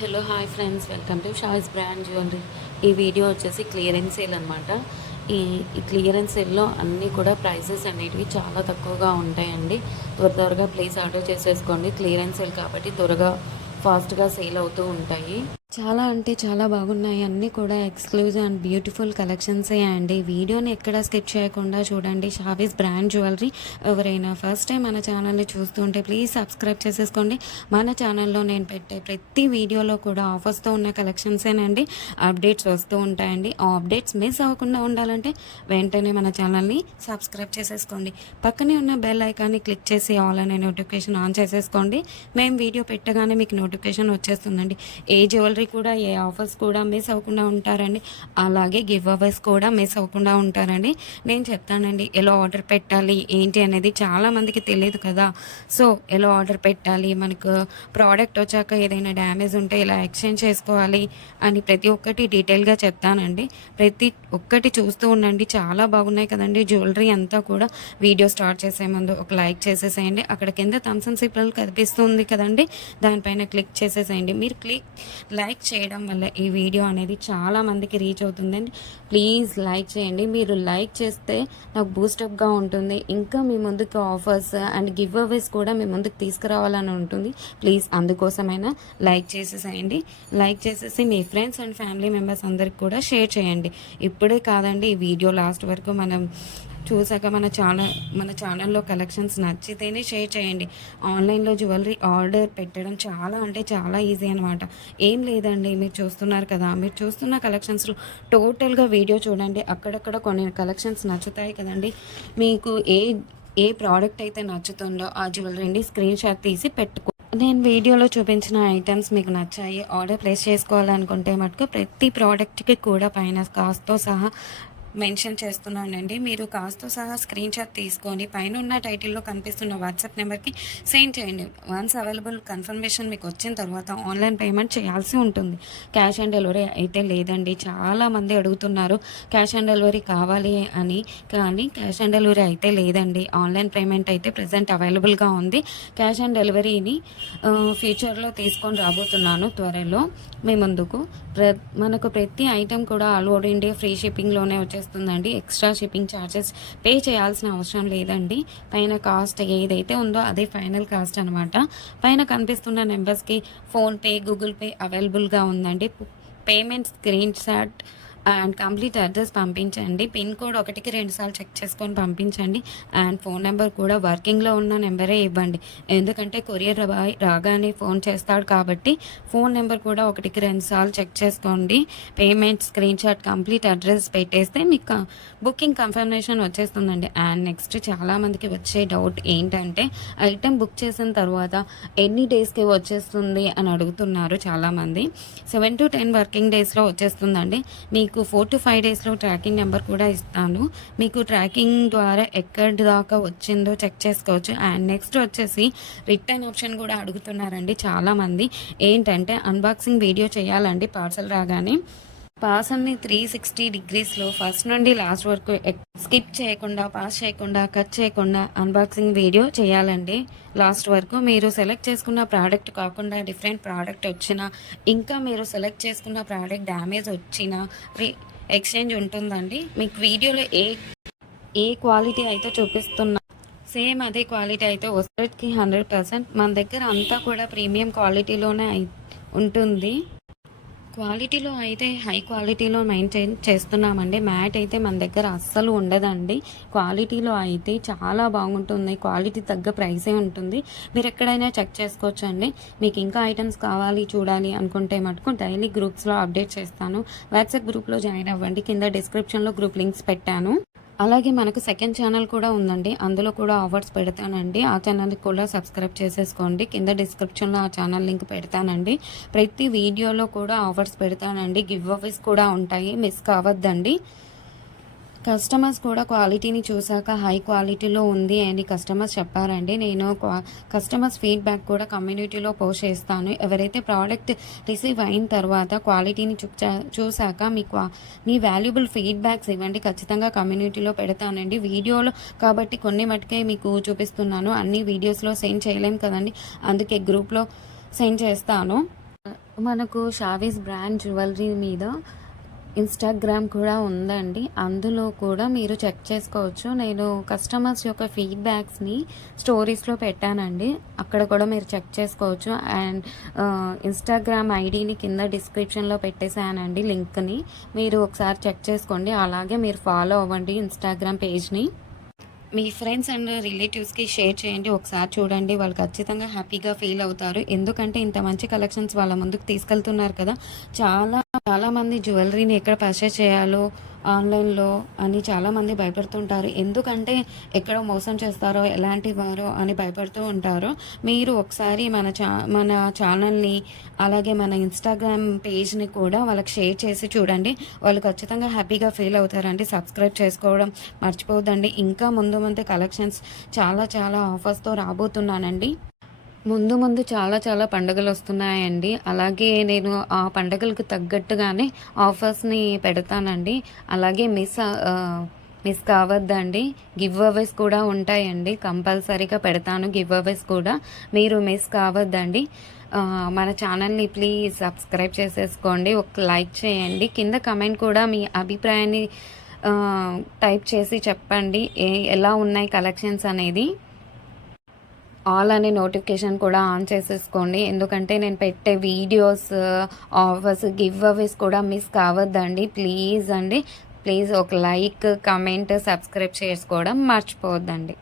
Hello hi friends, welcome to షాయిస్ brand jewellery. ఈ video వచ్చేసి clearance sale అనమాట. ఈ క్లియరెన్స్ సేల్లో అన్నీ కూడా ప్రైసెస్ అనేటివి చాలా తక్కువగా ఉంటాయండి. త్వరగా ప్లీజ్ ఆర్డర్ చేసేసుకోండి. క్లియరెన్స్ సేల్ కాబట్టి త్వరగా ఫాస్ట్గా సేల్ అవుతూ ఉంటాయి. చాలా అంటే చాలా బాగున్నాయి. అన్నీ కూడా ఎక్స్క్లూజివ్ అండ్ బ్యూటిఫుల్ కలెక్షన్సే అండి. వీడియోని ఎక్కడ స్కిప్ చేయకుండా చూడండి. షాయిస్ బ్రాండ్ జ్యువెలరీ. ఎవరైనా ఫస్ట్ టైం మన ఛానల్ని చూస్తుంటే ప్లీజ్ సబ్స్క్రైబ్ చేసేసుకోండి. మన ఛానల్లో నేను పెట్టే ప్రతి వీడియోలో కూడా ఆఫర్స్తో ఉన్న కలెక్షన్సేనండి. అప్డేట్స్ వస్తూ ఉంటాయండి. ఆ అప్డేట్స్ మిస్ అవ్వకుండా ఉండాలంటే వెంటనే మన ఛానల్ని సబ్స్క్రైబ్ చేసేసుకోండి. పక్కనే ఉన్న బెల్ ఐకాన్ని క్లిక్ చేసి ఆల్ అనే నోటిఫికేషన్ ఆన్ చేసేసుకోండి. మేము వీడియో పెట్టగానే మీకు నోటిఫికేషన్ వచ్చేస్తుందండి. ఏ జ్యువెలరీ కూడా, ఏ ఆఫర్స్ కూడా మిస్ అవ్వకుండా ఉంటారండి. అలాగే గివ్ అవేస్ కూడా మిస్ అవ్వకుండా ఉంటారండి. నేను చెప్తానండి ఎలా ఆర్డర్ పెట్టాలి ఏంటి అనేది. చాలామందికి తెలియదు కదా. సో ఎలా ఆర్డర్ పెట్టాలి, మనకు ప్రోడక్ట్ వచ్చాక ఏదైనా డ్యామేజ్ ఉంటే ఎలా ఎక్స్చేంజ్ చేసుకోవాలి అని ప్రతి ఒక్కటి డీటెయిల్గా చెప్తానండి. ప్రతి ఒక్కటి చూస్తూ ఉండండి. చాలా బాగున్నాయి కదండి జ్యువెలరీ అంతా కూడా. వీడియో స్టార్ట్ చేసే ముందు ఒక లైక్ చేసేసేయండి. అక్కడ కింద థమ్స్ అప్ సింబల్ కనిపిస్తుంది కదండి, దానిపైన క్లిక్ చేసేసేయండి. మీరు లైక్ చేయడం వల్ల ఈ వీడియో అనేది చాలా మందికి రీచ్ అవుతుందండి. ప్లీజ్ లైక్ చేయండి. మీరు లైక్ చేస్తే నాకు బూస్టప్గా ఉంటుంది. ఇంకా మీ ముందుకు ఆఫర్స్ అండ్ గివ్ అవేస్ కూడా మీ ముందుకు తీసుకురావాలని ఉంటుంది. ప్లీజ్ అందుకోసమైనా లైక్ చేసేసేయండి. లైక్ చేసేసి మీ ఫ్రెండ్స్ అండ్ ఫ్యామిలీ మెంబర్స్ అందరికి కూడా షేర్ చేయండి. ఇప్పుడే కాదండి, ఈ వీడియో లాస్ట్ వరకు మనం చూసాక మన ఛానల్లో కలెక్షన్స్ నచ్చితేనే షేర్ చేయండి. ఆన్లైన్లో జ్యువెలరీ ఆర్డర్ పెట్టడం చాలా అంటే చాలా ఈజీ అనమాట. ఏం లేదండి, మీరు చూస్తున్నారు కదా, మీరు చూస్తున్న కలెక్షన్స్లో టోటల్గా వీడియో చూడండి. అక్కడక్కడ కొన్ని కలెక్షన్స్ నచ్చుతాయి కదండి. మీకు ఏ ప్రోడక్ట్ అయితే నచ్చుతుందో ఆ జ్యువెలరీని స్క్రీన్ షాట్ తీసి పెట్టుకో. నేను వీడియోలో చూపించిన ఐటమ్స్ మీకు నచ్చాయి, ఆర్డర్ ప్లేస్ చేసుకోవాలనుకుంటే మటుకు ప్రతి ప్రోడక్ట్కి కూడా పైన కాస్ట్తో సహా మెన్షన్ చేస్తున్నానండి. మీరు కాస్ట్తో సహా స్క్రీన్ షాట్ తీసుకొని పైన ఉన్న టైటిల్లో కనిపిస్తున్న వాట్సాప్ నెంబర్కి సెండ్ చేయండి. వన్స్ అవైలబుల్ కన్ఫర్మేషన్ మీకు వచ్చిన తర్వాత ఆన్లైన్ పేమెంట్ చేయాల్సి ఉంటుంది. క్యాష్ ఆన్ డెలివరీ అయితే లేదండి. చాలామంది అడుగుతున్నారు క్యాష్ ఆన్ డెలివరీ కావాలి అని, కానీ క్యాష్ ఆన్ డెలివరీ అయితే లేదండి. ఆన్లైన్ పేమెంట్ అయితే ప్రజెంట్ అవైలబుల్గా ఉంది. క్యాష్ ఆన్ డెలివరీని ఫ్యూచర్లో తీసుకొని రాబోతున్నాను త్వరలో మీ ముందుకు. మనకు ప్రతి ఐటెం కూడా ఆల్ ఓవర్ ఇండియా ఫ్రీ షిప్పింగ్లోనే వచ్చేస్తుందండి. ఎక్స్ట్రా షిప్పింగ్ ఛార్జెస్ పే చేయాల్సిన అవసరం లేదండి. పైన కాస్ట్ ఏదైతే ఉందో అదే ఫైనల్ కాస్ట్ అనమాట. పైన కనిపిస్తున్న నెంబర్స్కి ఫోన్పే, గూగుల్ పే అవైలబుల్గా ఉందండి. Payment screen shot and complete address పంపించండి. పిన్ కోడ్ 1కి 2 సార్లు చెక్ చేసుకొని పంపించండి. అండ్ ఫోన్ నెంబర్ కూడా వర్కింగ్లో ఉన్న నెంబరే ఇవ్వండి. ఎందుకంటే కొరియర్ బాయ్ రాగానే ఫోన్ చేస్తాడు కాబట్టి ఫోన్ నెంబర్ కూడా 1కి 2 సార్లు చెక్ చేసుకోండి. Payment screen shot, complete address పెట్టేస్తే మీకు బుకింగ్ కన్ఫర్మేషన్ వచ్చేస్తుందండి. అండ్ నెక్స్ట్ చాలామందికి వచ్చే డౌట్ ఏంటంటే ఐటెం బుక్ చేసిన తర్వాత ఎన్ని డేస్కి వచ్చేస్తుంది అని అడుగుతున్నారు చాలామంది. 7 to 10 వర్కింగ్ డేస్లో వచ్చేస్తుందండి. మీకు 4 to 5 డేస్లో ట్రాకింగ్ నెంబర్ కూడా ఇస్తాను. మీకు ట్రాకింగ్ ద్వారా ఎక్కడి దాకా వచ్చిందో చెక్ చేసుకోవచ్చు. అండ్ నెక్స్ట్ వచ్చేసి రిటర్న్ ఆప్షన్ కూడా అడుగుతున్నారండి చాలామంది. ఏంటంటే అన్బాక్సింగ్ వీడియో చేయాలండి పార్సల్ రాగానే. పార్సల్ని 360 డిగ్రీస్లో ఫస్ట్ నుండి లాస్ట్ వరకు స్కిప్ చేయకుండా, పాస్ చేయకుండా, కట్ చేయకుండా అన్బాక్సింగ్ వీడియో చేయాలండి లాస్ట్ వరకు. మీరు సెలెక్ట్ చేసుకున్న ప్రోడక్ట్ కాకుండా డిఫరెంట్ ప్రోడక్ట్ వచ్చినా, ఇంకా మీరు సెలెక్ట్ చేసుకున్న ప్రోడక్ట్ డ్యామేజ్ వచ్చినా ఎక్స్చేంజ్ ఉంటుందండి. మీకు వీడియోలో ఏ క్వాలిటీ అయితే చూపిస్తున్నా సేమ్ అదే క్వాలిటీ అయితే వస్తుంది 100%. మన దగ్గర అంతా కూడా ప్రీమియం క్వాలిటీలోనే ఉంటుంది. క్వాలిటీలో అయితే హై క్వాలిటీలో మెయింటైన్ చేస్తున్నామండి. మ్యాట్ అయితే మన దగ్గర అస్సలు ఉండదండి. క్వాలిటీలో అయితే చాలా బాగుంటుంది. క్వాలిటీ తగ్గ ప్రైసే ఉంటుంది. మీరు ఎక్కడైనా చెక్ చేసుకోవచ్చు అండి. మీకు ఇంకా ఐటమ్స్ కావాలి చూడాలి అనుకుంటే మటుకు డైలీ గ్రూప్స్లో అప్డేట్ చేస్తాను. వాట్సాప్ గ్రూప్లో జాయిన్ అవ్వండి. కింద డిస్క్రిప్షన్లో గ్రూప్ లింక్స్ పెట్టాను. అలాగే మనకు సెకండ్ ఛానల్ కూడా ఉందండి. అందులో కూడా ఆఫర్స్ పెడతానండి. ఆ ఛానల్కి కూడా సబ్స్క్రైబ్ చేసేసుకోండి. కింద డిస్క్రిప్షన్లో ఆ ఛానల్ లింక్ పెడతానండి. ప్రతి వీడియోలో కూడా ఆఫర్స్ పెడతానండి. గివ్ అవేస్ కూడా ఉంటాయి, మిస్ కావద్దండి. కస్టమర్స్ కూడా క్వాలిటీని చూసాక హై క్వాలిటీలో ఉంది అని కస్టమర్స్ చెప్పారండి. నేను కస్టమర్స్ ఫీడ్బ్యాక్ కూడా కమ్యూనిటీలో పోస్ట్ చేస్తాను. ఎవరైతే ప్రోడక్ట్ రిసీవ్ అయిన తర్వాత క్వాలిటీని చూసాక మీ వాల్యుబుల్ ఫీడ్బ్యాక్స్ ఇవ్వండి. ఖచ్చితంగా కమ్యూనిటీలో పెడతానండి. వీడియోలో కాబట్టి కొన్ని మటుకే మీకు చూపిస్తున్నాను. అన్ని వీడియోస్లో సెండ్ చేయలేం కదండి, అందుకే గ్రూప్లో సెండ్ చేస్తాను. మనకు షావీస్ బ్రాండ్ జ్యువెలరీ మీద ఇన్‌స్టాగ్రామ్ కూడా ఉందండి. అందులో కూడా మీరు చెక్ చేసుకోవచ్చు. నేను కస్టమర్స్ యొక్క ఫీడ్‌బ్యాక్స్‌ని స్టోరీస్‌లో పెట్టానండి. అక్కడ కూడా మీరు చెక్ చేసుకోవచ్చు. అండ్ ఇన్‌స్టాగ్రామ్ ఐడీని కింద డిస్క్రిప్షన్‌లో పెట్టేసానండి లింక్‌ని. మీరు ఒకసారి చెక్ చేసుకోండి. అలాగే మీరు ఫాలో అవ్వండి ఇన్‌స్టాగ్రామ్ పేజ్‌ని. మీ ఫ్రెండ్స్ అండ్ రిలేటివ్స్‌కి షేర్ చేయండి. ఒకసారి చూడండి. వాళ్ళు ఖచ్చితంగా హ్యాపీగా ఫీల్ అవుతారు. ఎందుకంటే ఇంత మంచి కలెక్షన్స్ వాళ్ళ ముందుకు తీసుకెళ్తున్నారు కదా! చాలామంది జ్యువెలరీని ఎక్కడ పర్చేస్ చేయాలో ఆన్‌లైన్‌లో అని చాలామంది భయపడుతుంటారు. ఎందుకంటే ఎక్కడ మోసం చేస్తారో, ఎలాంటి వారో అని భయపడుతూ ఉంటారు. మీరు ఒకసారి మన ఛానల్‌ని అలాగే మన ఇన్‌స్టాగ్రామ్ పేజ్‌ని కూడా వాళ్ళకి షేర్ చేసి చూడండి. వాళ్ళు ఖచ్చితంగా హ్యాపీగా ఫీల్ అవుతారండి. సబ్స్క్రైబ్ చేసుకోవడం మర్చిపోవద్దండి. ఇంకా ముందు ముందు కలెక్షన్స్ చాలా ఆఫర్స్‌తో రాబోతున్నానండి. ముందు చాలా పండుగలొస్తున్నాయండి. అలాగే నేను ఆ పండుగలకు తగ్గట్టుగానే ఆఫర్స్‌ని పెడతానండి. అలాగే మిస్ కావద్దండి. గివ్ అవేస్ కూడా ఉంటాయండి. కంపల్సరీగా పెడతాను గివ్ అవేస్ కూడా. మీరు మిస్ కావద్దండి. మన ఛానల్‌ని ప్లీజ్ సబ్స్క్రైబ్ చేసేసుకోండి. ఒక లైక్ చేయండి. కింద కమెంట్ కూడా మీ అభిప్రాయాన్ని టైప్ చేసి చెప్పండి. ఎలా ఉన్నాయి కలెక్షన్స్ అనేది. ఆల్ అనే నోటిఫికేషన్ కూడా ఆన్ చేసేసుకోండి. ఎందుకంటే నేను పెట్టే వీడియోస్, ఆఫర్స్, గివ్ అవేస్ కూడా మిస్ కావద్దండి. ప్లీజ్ అండి. ప్లీజ్ ఒక లైక్, కమెంట్, సబ్స్క్రైబ్ చేసుకోవడం మర్చిపోవద్దండి.